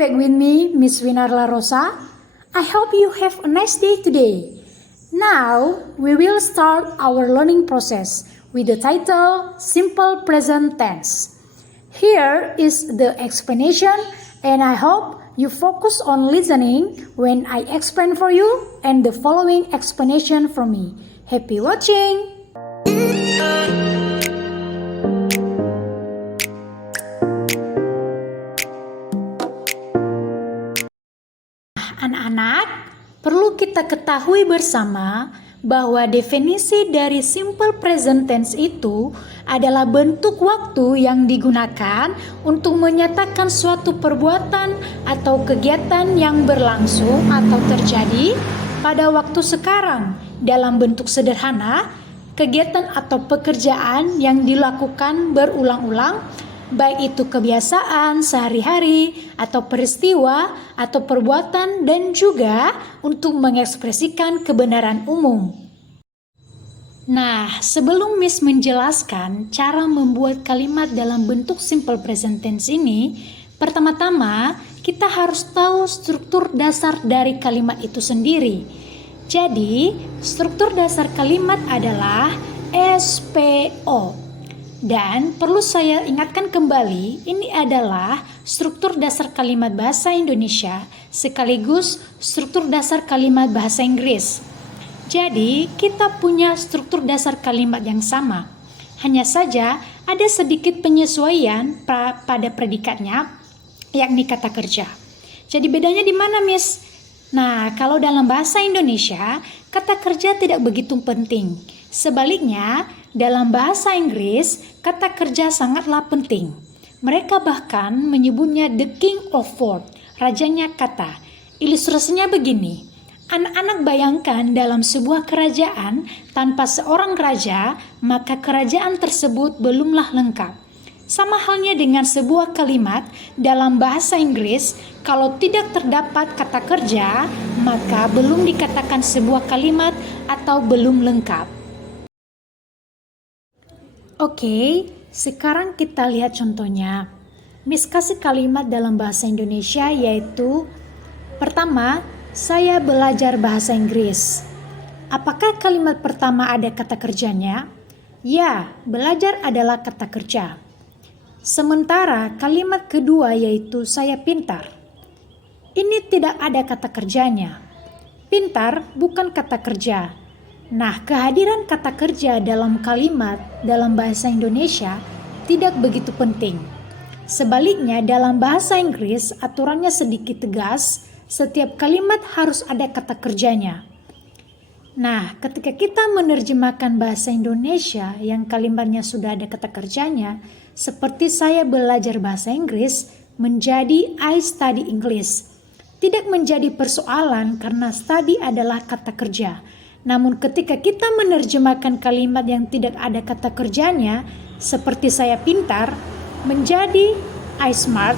back with me, Miss Winarla Rosa. I hope you have a nice day today. Now, we will start our learning process with the title Simple Present Tense. Here is the explanation, and I hope you focus on listening when I explain for you and the following explanation from me. Happy watching! Anak-anak, perlu kita ketahui bersama bahwa definisi dari simple present tense itu adalah bentuk waktu yang digunakan untuk menyatakan suatu perbuatan atau kegiatan yang berlangsung atau terjadi pada waktu sekarang. Dalam bentuk sederhana, kegiatan atau pekerjaan yang dilakukan berulang-ulang, baik itu kebiasaan sehari-hari atau peristiwa atau perbuatan, dan juga untuk mengekspresikan kebenaran umum. Nah, sebelum Miss menjelaskan cara membuat kalimat dalam bentuk simple present tense ini, pertama-tama kita harus tahu struktur dasar dari kalimat itu sendiri. Jadi, struktur dasar kalimat adalah SPO. Dan perlu saya ingatkan kembali, ini adalah struktur dasar kalimat bahasa Indonesia sekaligus struktur dasar kalimat bahasa Inggris. Jadi, kita punya struktur dasar kalimat yang sama. Hanya saja ada sedikit penyesuaian pada predikatnya, yakni kata kerja. Jadi bedanya di mana, Miss? Nah, kalau dalam bahasa Indonesia, kata kerja tidak begitu penting. Sebaliknya, dalam bahasa Inggris, kata kerja sangatlah penting. Mereka bahkan menyebutnya the king of word, rajanya kata. Ilustrasinya begini, anak-anak bayangkan dalam sebuah kerajaan tanpa seorang raja, maka kerajaan tersebut belumlah lengkap. Sama halnya dengan sebuah kalimat dalam bahasa Inggris, kalau tidak terdapat kata kerja, maka belum dikatakan sebuah kalimat atau belum lengkap. Oke, sekarang kita lihat contohnya. Miss kasih kalimat dalam bahasa Indonesia yaitu, pertama, saya belajar bahasa Inggris. Apakah kalimat pertama ada kata kerjanya? Ya, belajar adalah kata kerja. Sementara kalimat kedua yaitu saya pintar. Ini tidak ada kata kerjanya. Pintar bukan kata kerja. Nah, kehadiran kata kerja dalam kalimat dalam bahasa Indonesia tidak begitu penting. Sebaliknya, dalam bahasa Inggris aturannya sedikit tegas, setiap kalimat harus ada kata kerjanya. Nah, ketika kita menerjemahkan bahasa Indonesia yang kalimatnya sudah ada kata kerjanya, seperti saya belajar bahasa Inggris menjadi I study English. Tidak menjadi persoalan karena study adalah kata kerja. Namun ketika kita menerjemahkan kalimat yang tidak ada kata kerjanya, seperti saya pintar, menjadi I smart,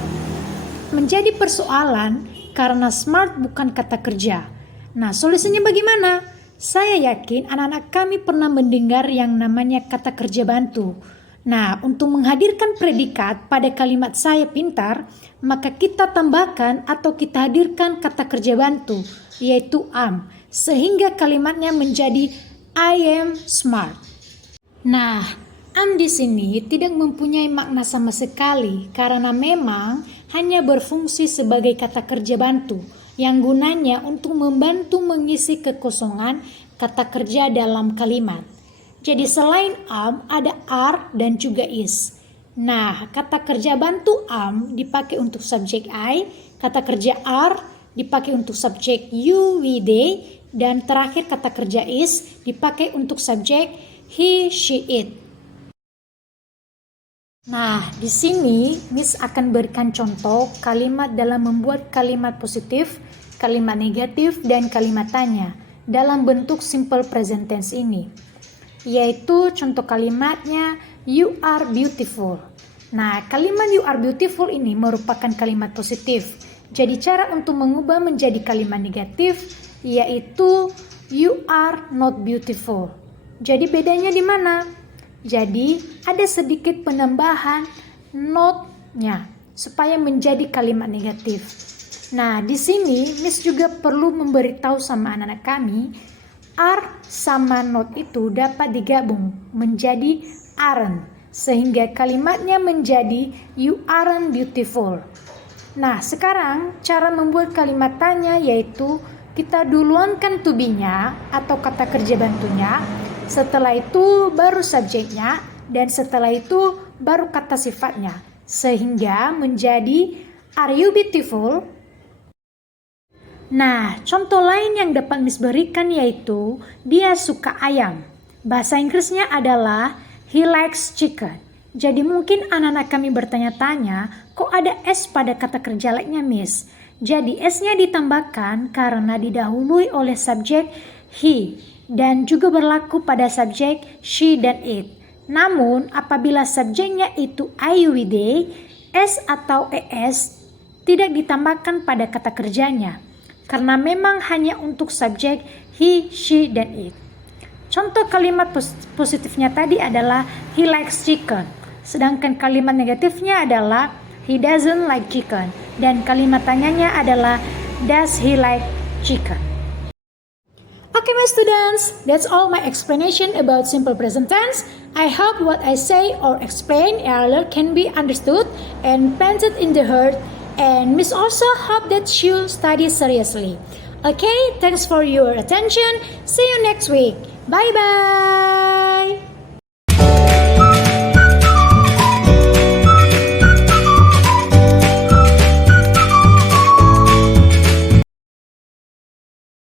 menjadi persoalan karena smart bukan kata kerja. Nah, solusinya bagaimana? Saya yakin anak-anak kami pernah mendengar yang namanya kata kerja bantu. Nah, untuk menghadirkan predikat pada kalimat saya pintar, maka kita tambahkan atau kita hadirkan kata kerja bantu, yaitu am. Sehingga kalimatnya menjadi I am smart. Nah, am di sini tidak mempunyai makna sama sekali karena memang hanya berfungsi sebagai kata kerja bantu yang gunanya untuk membantu mengisi kekosongan kata kerja dalam kalimat. Jadi selain am ada are dan juga is. Nah, kata kerja bantu am dipakai untuk subjek I, kata kerja are dipakai untuk subjek you, we, they, dan terakhir kata kerja is dipakai untuk subjek he, she, it. Nah, di sini Miss akan berikan contoh kalimat dalam membuat kalimat positif, kalimat negatif, dan kalimat tanya dalam bentuk simple present tense ini. Yaitu contoh kalimatnya you are beautiful. Nah, kalimat you are beautiful ini merupakan kalimat positif. Jadi cara untuk mengubah menjadi kalimat negatif yaitu you are not beautiful. Jadi bedanya di mana? Jadi ada sedikit penambahan not-nya supaya menjadi kalimat negatif. Nah, di sini Miss juga perlu memberitahu sama anak-anak kami, are sama not itu dapat digabung menjadi aren't, sehingga kalimatnya menjadi you aren't beautiful. Nah, sekarang cara membuat kalimat tanya yaitu kita duluankan to be-nya atau kata kerja bantunya, setelah itu baru subjeknya, dan setelah itu baru kata sifatnya, sehingga menjadi are you beautiful? Nah, contoh lain yang dapat Miss berikan yaitu dia suka ayam. Bahasa Inggrisnya adalah he likes chicken. Jadi mungkin anak-anak kami bertanya-tanya, kok ada S pada kata kerja like-nya Miss? Jadi S-nya ditambahkan karena didahului oleh subjek he dan juga berlaku pada subjek she dan it. Namun apabila subjeknya itu I, we, they, S atau ES tidak ditambahkan pada kata kerjanya, karena memang hanya untuk subjek he, she, dan it. Contoh kalimat positifnya tadi adalah he likes chicken, sedangkan kalimat negatifnya adalah he doesn't like chicken, dan kalimat tanyanya adalah does he like chicken. Okay, my students, that's all my explanation about simple present tense. I hope what I say or explain earlier can be understood and planted in the heart, and Miss also hope that you study seriously. Okay, thanks for your attention. See you next week. Bye-bye.